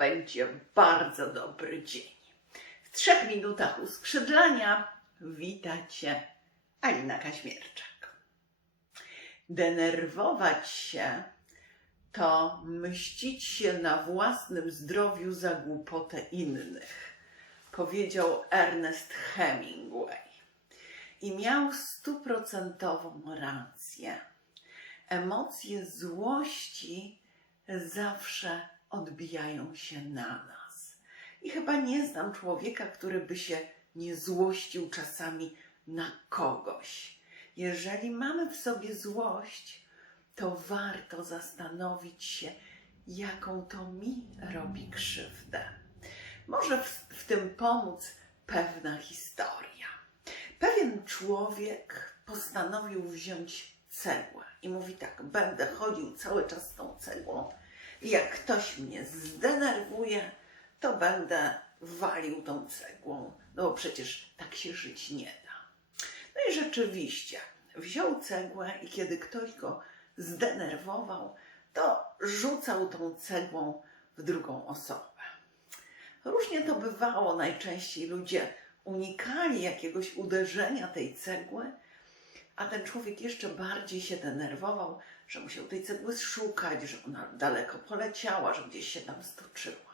będzie bardzo dobry dzień. W trzech minutach uskrzydlania wita Cię Alina Kaźmierczak. Denerwować się to mścić się na własnym zdrowiu za głupotę innych, powiedział Ernest Hemingway. I miał stuprocentową rację. Emocje złości zawsze odbijają się na nas. I chyba nie znam człowieka, który by się nie złościł czasami na kogoś. Jeżeli mamy w sobie złość, to warto zastanowić się, jaką to mi robi krzywdę. Może w, w tym pomóc pewna historia. Pewien człowiek postanowił wziąć cegłę i mówi tak: Będę chodził cały czas tą cegłą, i jak ktoś mnie zdenerwuje, to będę walił tą cegłą, no bo przecież tak się żyć nie da. No i rzeczywiście wziął cegłę i kiedy ktoś go zdenerwował, to rzucał tą cegłą w drugą osobę. Różnie to bywało, najczęściej ludzie unikali jakiegoś uderzenia tej cegły, a ten człowiek jeszcze bardziej się denerwował, że musiał tej cegły szukać, że ona daleko poleciała, że gdzieś się tam stoczyła.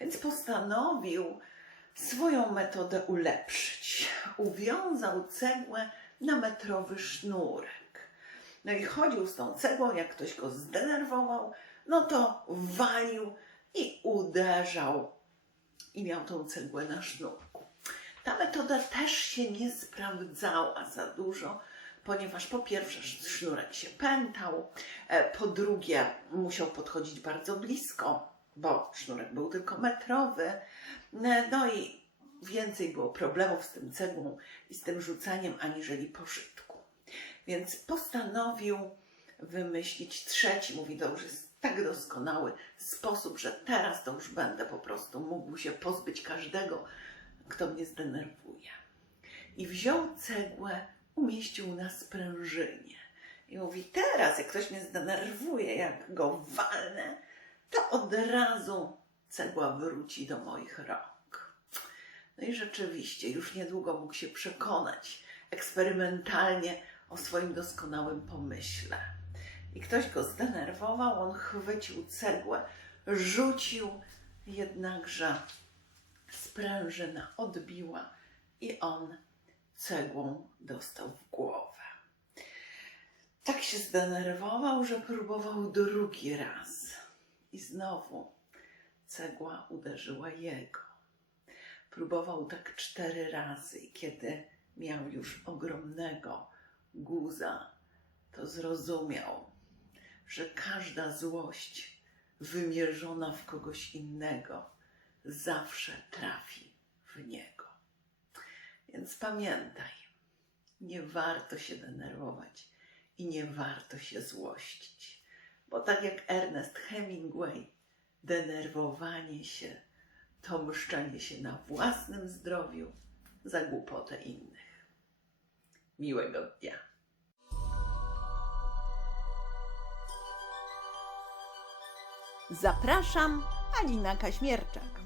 Więc postanowił swoją metodę ulepszyć. Uwiązał cegłę na metrowy sznurek. No i chodził z tą cegłą, jak ktoś go zdenerwował, no to walił i uderzał i miał tą cegłę na sznurku. Ta metoda też się nie sprawdzała za dużo, ponieważ po pierwsze sznurek się pętał, e, po drugie musiał podchodzić bardzo blisko, bo sznurek był tylko metrowy, E, no i więcej było problemów z tym cegłą i z tym rzucaniem aniżeli pożytku. Więc postanowił wymyślić trzeci, mówi, to już jest tak doskonały sposób, że teraz to już będę po prostu mógł się pozbyć każdego, kto mnie zdenerwuje. I wziął cegłę, umieścił na sprężynie. I mówi, teraz jak ktoś mnie zdenerwuje, jak go walnę, to od razu cegła wróci do moich rąk. No i rzeczywiście, już niedługo mógł się przekonać eksperymentalnie o swoim doskonałym pomyśle. I ktoś go zdenerwował, on chwycił cegłę, rzucił, jednakże sprężyna odbiła i on cegłą dostał w głowę. Tak się zdenerwował, że próbował drugi raz. I znowu cegła uderzyła jego. Próbował tak cztery razy i kiedy miał już ogromnego guza, to zrozumiał, że każda złość wymierzona w kogoś innego zawsze trafi w niego. Więc pamiętaj, nie warto się denerwować i nie warto się złościć, bo tak jak Ernest Hemingway, denerwowanie się to mszczenie się na własnym zdrowiu za głupotę innych. Miłego dnia. Zapraszam, Alina Kaśmierczak.